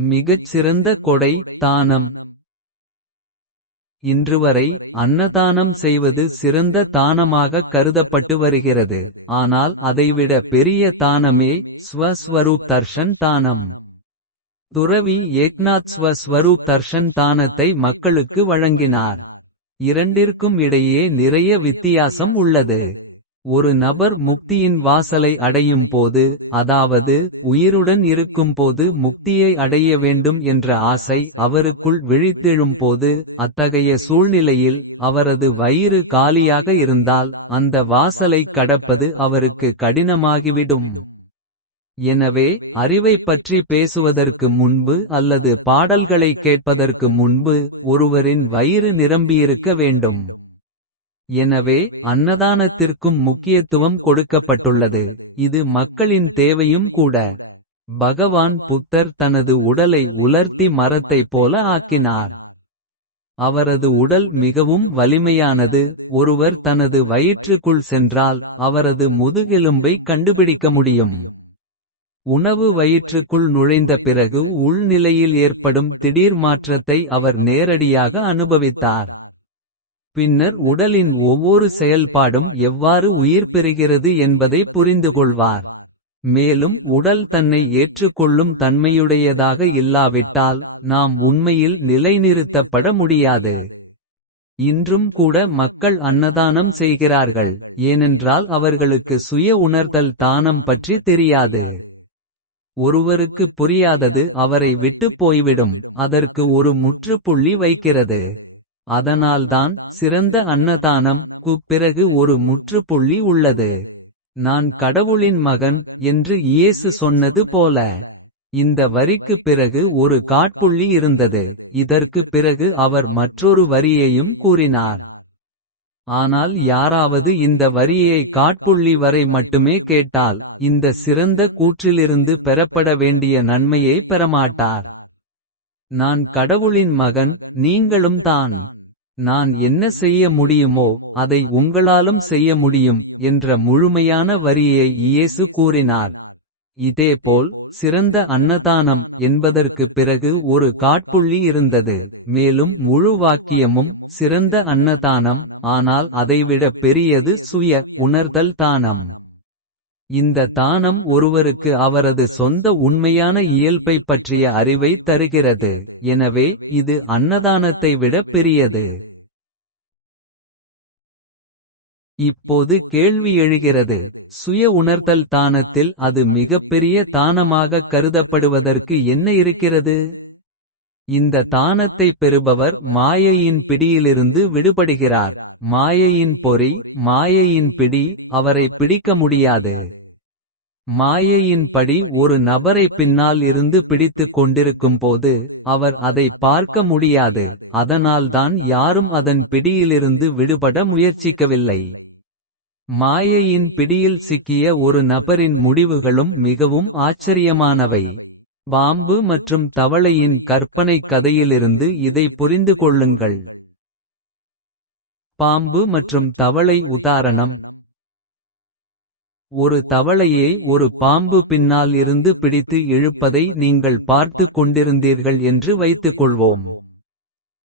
மிகச் சிறந்த கொடை தானம். இன்றுவரை அன்னதானம் செய்வது சிறந்த தானமாக கருதப்பட்டு வருகிறது. ஆனால் அதைவிட பெரிய தானமே ஸ்வஸ்வரூப் தர்ஷன் தானம். துறவி ஏக்நாத் ஸ்வஸ்வரூப் தர்ஷன் தானத்தை மக்களுக்கு வழங்கினார். இரண்டிற்கும் இடையே நிறைய வித்தியாசம் உள்ளது. ஒரு நபர் முக்தியின் வாசலை அடையும் போது அதாவது உயிருடன் இருக்கும்போது முக்தியை அடைய வேண்டும் என்ற ஆசை அவருக்குள் விழித்தெழும்போது அத்தகைய சூழ்நிலையில் அவரது வயிறு காலியாக இருந்தால் அந்த வாசலைக் கடப்பது அவருக்கு கடினமாகிவிடும். எனவே அறிவைப் பற்றி பேசுவதற்கு முன்பு அல்லது பாடல்களைக் கேட்பதற்கு முன்பு ஒருவரின் வயிறு நிரம்பியிருக்க வேண்டும். எனவே அன்னதானத்திற்கும் முக்கியத்துவம் கொடுக்கப்பட்டுள்ளது. இது மக்களின் தேவையும் கூட. பகவான் புத்தர் தனது உடலை உலர்த்தி மரத்தைப் போல ஆக்கினார். அவரது உடல் மிகவும் வலிமையானது. ஒருவர் தனது வயிற்றுக்குள் சென்றால் அவரது முதுகெலும்பை கண்டுபிடிக்க முடியும். உணவு வயிற்றுக்குள் நுழைந்த பிறகு உள்நிலையில் ஏற்படும் திடீர் மாற்றத்தை அவர் நேரடியாக அனுபவித்தார். பின்னர் உடலின் ஒவ்வொரு செயல்பாடும் எவ்வாறு உயிர் பெறுகிறது என்பதை புரிந்துகொள்வார். மேலும் உடல் தன்னை ஏற்றுக்கொள்ளும் தன்மையுடையதாக இல்லாவிட்டால் நாம் உண்மையில் நிலைநிறுத்தப்பட முடியாது. இன்றும் கூட மக்கள் அன்னதானம் செய்கிறார்கள் ஏனென்றால் அவர்களுக்கு சுய உணர்தல் தானம் பற்றி தெரியாது. ஒருவருக்கு புரியாதது அவரை விட்டுப் போய்விடும் அதற்கு ஒரு முற்றுப்புள்ளி வைக்கிறது. அதனால்தான் சிறந்த அன்னதானம் க்கு பிறகு ஒரு முற்றுப்புள்ளி உள்ளது. நான் கடவுளின் மகன் என்று இயேசு சொன்னது போல இந்த வரிக்கு பிறகு ஒரு காட்புள்ளி இருந்தது. இதற்கு பிறகு அவர் மற்றொரு வரியையும் கூறினார். ஆனால் யாராவது இந்த வரியை காட்புள்ளி வரை மட்டுமே கேட்டால் இந்த சிறந்த கூற்றிலிருந்து பெறப்பட வேண்டிய நன்மையை பெறமாட்டார். நான் கடவுளின் மகன் நீங்களும் தான். நான் என்ன செய்ய முடியுமோ அதை உங்களாலும் செய்ய முடியும் என்ற முழுமையான வரியை இயேசு கூறினார். இதேபோல் சிறந்த அன்னதானம் என்பதற்கு பிறகு ஒரு காட்புள்ளி இருந்தது. மேலும் முழு வாக்கியமும் சிறந்த அன்னதானம் ஆனால் அதைவிட பெரியது சுய உணர்தல் தானம். இந்த தானம் ஒருவருக்கு அவரது சொந்த உண்மையான இயல்பைப் பற்றிய அறிவை தருகிறது. எனவே இது அன்னதானத்தை விட பெரியது. இப்போது கேள்வி எழுகிறது. சுய உணர்தல் தானத்தில் அது மிகப்பெரிய தானமாக கருதப்படுவதற்கு என்ன இருக்கிறது? இந்த தானத்தை பெறுபவர் மாயையின் பிடியிலிருந்து விடுபடுகிறார். மாயையின் பொறி மாயையின் பிடி அவரை பிடிக்க முடியாது. மாயையின் படி ஒரு நபரை பின்னால் இருந்து பிடித்துக் கொண்டிருக்கும்போது அவர் அதை பார்க்க முடியாது அதனால்தான் யாரும் அதன் பிடியிலிருந்து விடுபட முயற்சிக்கவில்லை. மாயையின் பிடியில் சிக்கிய ஒரு நபரின் முடிவுகளும் மிகவும் ஆச்சரியமானவை. பாம்பு மற்றும் தவளையின் கற்பனைக் கதையிலிருந்து இதை புரிந்து கொள்ளுங்கள். பாம்பு மற்றும் தவளை உதாரணம். ஒரு தவளையை ஒரு பாம்பு பின்னால் இருந்து பிடித்து இழுப்பதை நீங்கள் பார்த்துக் கொண்டிருந்தீர்கள் என்று வைத்துக்கொள்வோம்.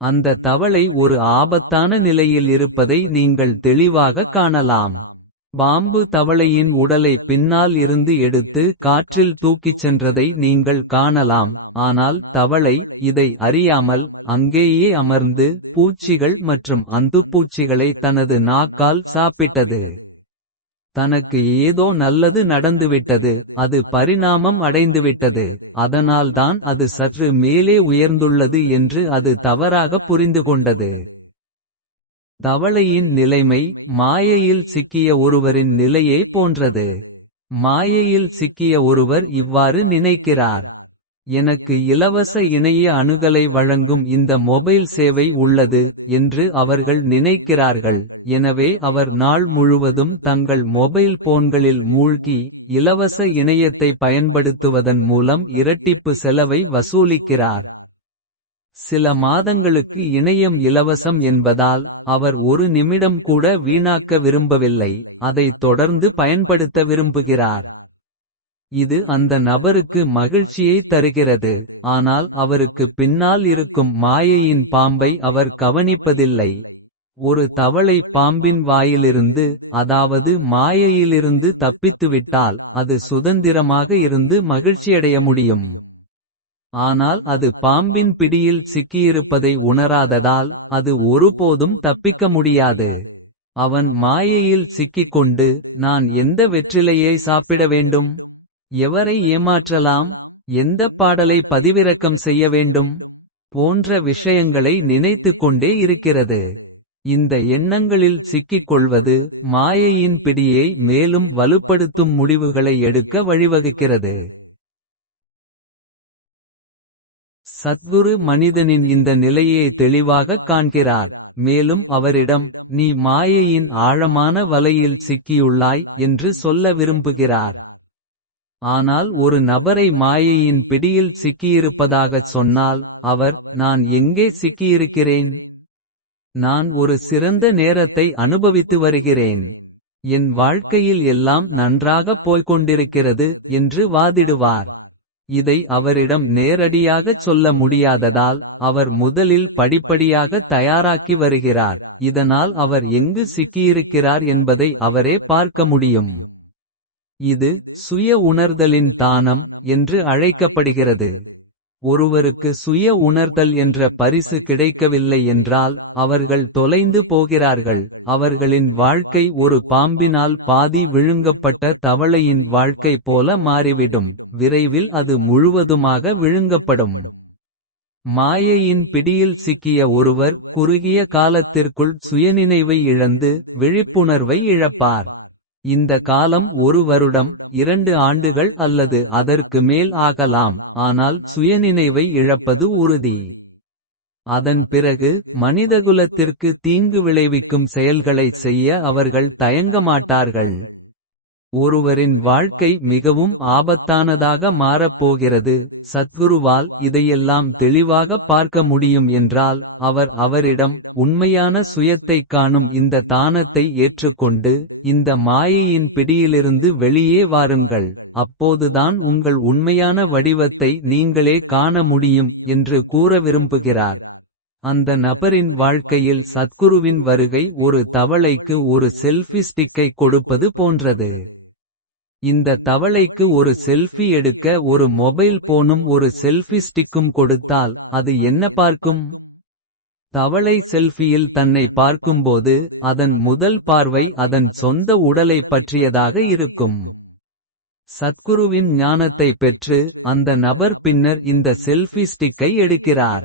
அந்த தவளை ஒரு ஆபத்தான நிலையில் இருப்பதை நீங்கள் தெளிவாக காணலாம். பாம்பு தவளையின் உடலை பின்னால் இருந்து எடுத்து காற்றில் தூக்கிச் சென்றதை நீங்கள் காணலாம். ஆனால் தவளை இதை அறியாமல் அங்கேயே அமர்ந்து பூச்சிகள் மற்றும் அந்துப்பூச்சிகளை தனது நாக்கால் சாப்பிட்டது. தனக்கு ஏதோ நல்லது நடந்துவிட்டது அது பரிணாமம் அடைந்துவிட்டது. அதனால்தான் அது சற்று மேலே உயர்ந்துள்ளது என்று அது தவறாக புரிந்துகொண்டது. தவளையின் நிலைமை மாயையில் சிக்கிய ஒருவரின் நிலையே போன்றது. மாயையில் சிக்கிய ஒருவர் இவ்வாறு நினைக்கிறார். எனக்கு இலவச இணைய அணுகலை வழங்கும் இந்த மொபைல் சேவை உள்ளது என்று அவர்கள் நினைக்கிறார்கள். எனவே அவர் நாள் முழுவதும் தங்கள் மொபைல் போன்களில் மூழ்கி இலவச இணையத்தை பயன்படுத்துவதன் மூலம் இரட்டிப்பு செலவை வசூலிக்கிறார். சில மாதங்களுக்கு இணையம் இலவசம் என்பதால் அவர் ஒரு நிமிடம் கூட வீணாக்க விரும்பவில்லை அதை தொடர்ந்து பயன்படுத்த விரும்புகிறார். இது அந்த நபருக்கு மகிழ்ச்சியை தருகிறது. ஆனால் அவருக்கு பின்னால் இருக்கும் மாயையின் பாம்பை அவர் கவனிப்பதில்லை. ஒரு தவளை பாம்பின் வாயிலிருந்து அதாவது மாயையிலிருந்து தப்பித்துவிட்டால் அது சுதந்திரமாக இருந்து மகிழ்ச்சியடைய முடியும். ஆனால் அது பாம்பின் பிடியில் சிக்கியிருப்பதை உணராததால் அது ஒருபோதும் தப்பிக்க முடியாது. அவன் மாயையில் சிக்கிக்கொண்டு நான் எந்த வெற்றிலையை சாப்பிட வேண்டும்? எவரை ஏமாற்றலாம்? எந்த பாடலை பதிவிறக்கம் செய்ய வேண்டும்? போன்ற விஷயங்களை நினைத்துக் கொண்டே இருக்கிறது. இந்த எண்ணங்களில் சிக்கிக் கொள்வது மாயையின் பிடியை மேலும் வலுப்படுத்தும் முடிவுகளை எடுக்க வழிவகுக்கிறது. சத்குரு மனிதனின் இந்த நிலையை தெளிவாகக் காண்கிறார். மேலும் அவரிடம் நீ மாயையின் ஆழமான வலையில் சிக்கியுள்ளாய் என்று சொல்ல விரும்புகிறார். ஆனால் ஒரு நபரை மாயையின் பிடியில் சிக்கியிருப்பதாகச் சொன்னால் அவர் நான் எங்கே சிக்கியிருக்கிறேன்? நான் ஒரு சிறந்த நேரத்தை அனுபவித்து வருகிறேன். என் வாழ்க்கையில் எல்லாம் நன்றாகப் போய்க் கொண்டிருக்கிறது என்று வாதிடுவார். இதை அவரிடம் நேரடியாகச் சொல்ல முடியாததால் அவர் முதலில் படிப்படியாக தயாராக்கி வருகிறார். இதனால் அவர் எங்கு சிக்கியிருக்கிறார் என்பதை அவரே பார்க்க முடியும். இது சுய உணர்தலின் தானம் என்று அழைக்கப்படுகிறது. ஒருவருக்கு சுய உணர்தல் என்ற பரிசு கிடைக்கவில்லை என்றால் அவர்கள் தொலைந்து போகிறார்கள். அவர்களின் வாழ்க்கை ஒரு பாம்பினால் பாதி விழுங்கப்பட்ட தவளையின் வாழ்க்கை போல மாறிவிடும். விரைவில் அது முழுவதுமாக விழுங்கப்படும். மாயையின் பிடியில் சிக்கிய ஒருவர் குறுகிய காலத்திற்குள் சுயநினைவை இழந்து விழிப்புணர்வை இழப்பார். இந்த காலம் ஒரு வருடம் இரண்டு ஆண்டுகள் அல்லது அதற்கு மேல் ஆகலாம் ஆனால் சுயநினைவை இழப்பது உறுதி. அதன் பிறகு மனிதகுலத்திற்கு தீங்கு விளைவிக்கும் செயல்களைச் செய்ய அவர்கள் தயங்க மாட்டார்கள் ஒருவரின் வாழ்க்கை மிகவும் ஆபத்தானதாக மாறப்போகிறது. சத்குருவால் இதையெல்லாம் தெளிவாக பார்க்க முடியும் என்றால் அவர் அவரிடம் உண்மையான சுயத்தைக் காணும் இந்த தானத்தை ஏற்றுக்கொண்டு இந்த மாயையின் பிடியிலிருந்து வெளியே வாருங்கள். அப்போதுதான் உங்கள் உண்மையான வடிவத்தை நீங்களே காண முடியும் என்று கூற விரும்புகிறார். அந்த நபரின் வாழ்க்கையில் சத்குருவின் வருகை ஒரு தவளைக்கு ஒரு செல்ஃபி ஸ்டிக்கை கொடுப்பது போன்றது. இந்த தவளைக்கு ஒரு செல்ஃபி எடுக்க ஒரு மொபைல் போனும் ஒரு செல்ஃபி ஸ்டிக்கும் கொடுத்தால் அது என்ன பார்க்கும்? தவளை செல்ஃபியில் தன்னை பார்க்கும்போது அதன் முதல் பார்வை அதன் சொந்த உடலை பற்றியதாக இருக்கும். சத்குருவின் ஞானத்தை பெற்று அந்த நபர் பின்னர் இந்த செல்ஃபி ஸ்டிக்கை எடுக்கிறார்.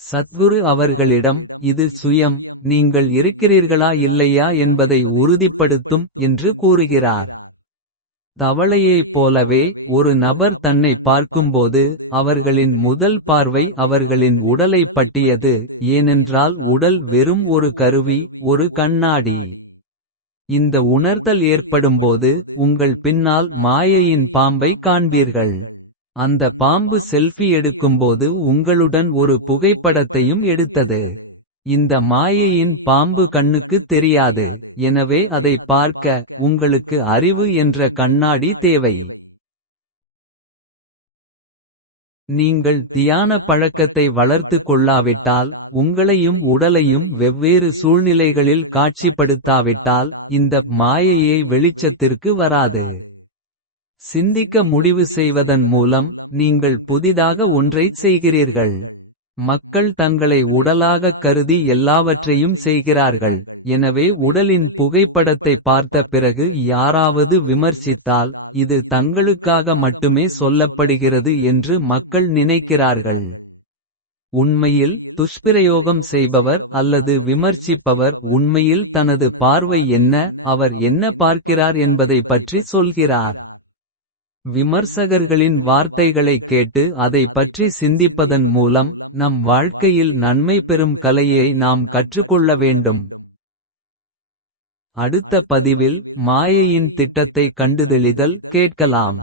சத்குரு அவர்களிடம் இது சுயம் நீங்கள் இருக்கிறீர்களா இல்லையா என்பதை உறுதிப்படுத்தும் என்று கூறுகிறார். தவளையைப் போலவே ஒரு நபர் தன்னை பார்க்கும்போது அவர்களின் முதல் பார்வை அவர்களின் உடலைப் பட்டியது ஏனென்றால் உடல் வெறும் ஒரு கருவி ஒரு கண்ணாடி. இந்த உணர்தல் ஏற்படும்போது உங்கள் பின்னால் மாயையின் பாம்பை காண்பீர்கள். அந்த பாம்பு செல்ஃபி எடுக்கும்போது உங்களுடன் ஒரு புகைப்படத்தையும் எடுத்தது. இந்த மாயையின் பாம்பு கண்ணுக்கு தெரியாது. எனவே அதை பார்க்க உங்களுக்கு அறிவு என்ற கண்ணாடி தேவை. நீங்கள் தியான பழக்கத்தை வளர்த்து கொள்ளாவிட்டால் உங்களையும் உடலையும் வெவ்வேறு சூழ்நிலைகளில் காட்சிப்படுத்தாவிட்டால் இந்த மாயையை வெளிச்சத்திற்கு வராது. சிந்திக்க முடிவு செய்வதன் மூலம் நீங்கள் புதிதாக ஒன்றைச் செய்கிறீர்கள். மக்கள் தங்களை உடலாகக் கருதி எல்லாவற்றையும் செய்கிறார்கள். எனவே உடலின் புகைப்படத்தை பார்த்த பிறகு யாராவது விமர்சித்தால் இது தங்களுக்காக மட்டுமே சொல்லப்படுகிறது என்று மக்கள் நினைக்கிறார்கள். உண்மையில் துஷ்பிரயோகம் செய்பவர் அல்லது விமர்சிப்பவர் உண்மையில் தனது பார்வை என்ன அவர் என்ன பார்க்கிறார் என்பதை பற்றி சொல்கிறார். விமர்சகர்களின் வார்த்தைகளைக் கேட்டு அதை பற்றி சிந்திப்பதன் மூலம் நம் வாழ்க்கையில் நன்மை பெறும் கலையை நாம் கற்றுக்கொள்ள வேண்டும். அடுத்த பதிவில் மாயையின் திட்டத்தை கண்டுதெளிதல் கேட்கலாம்.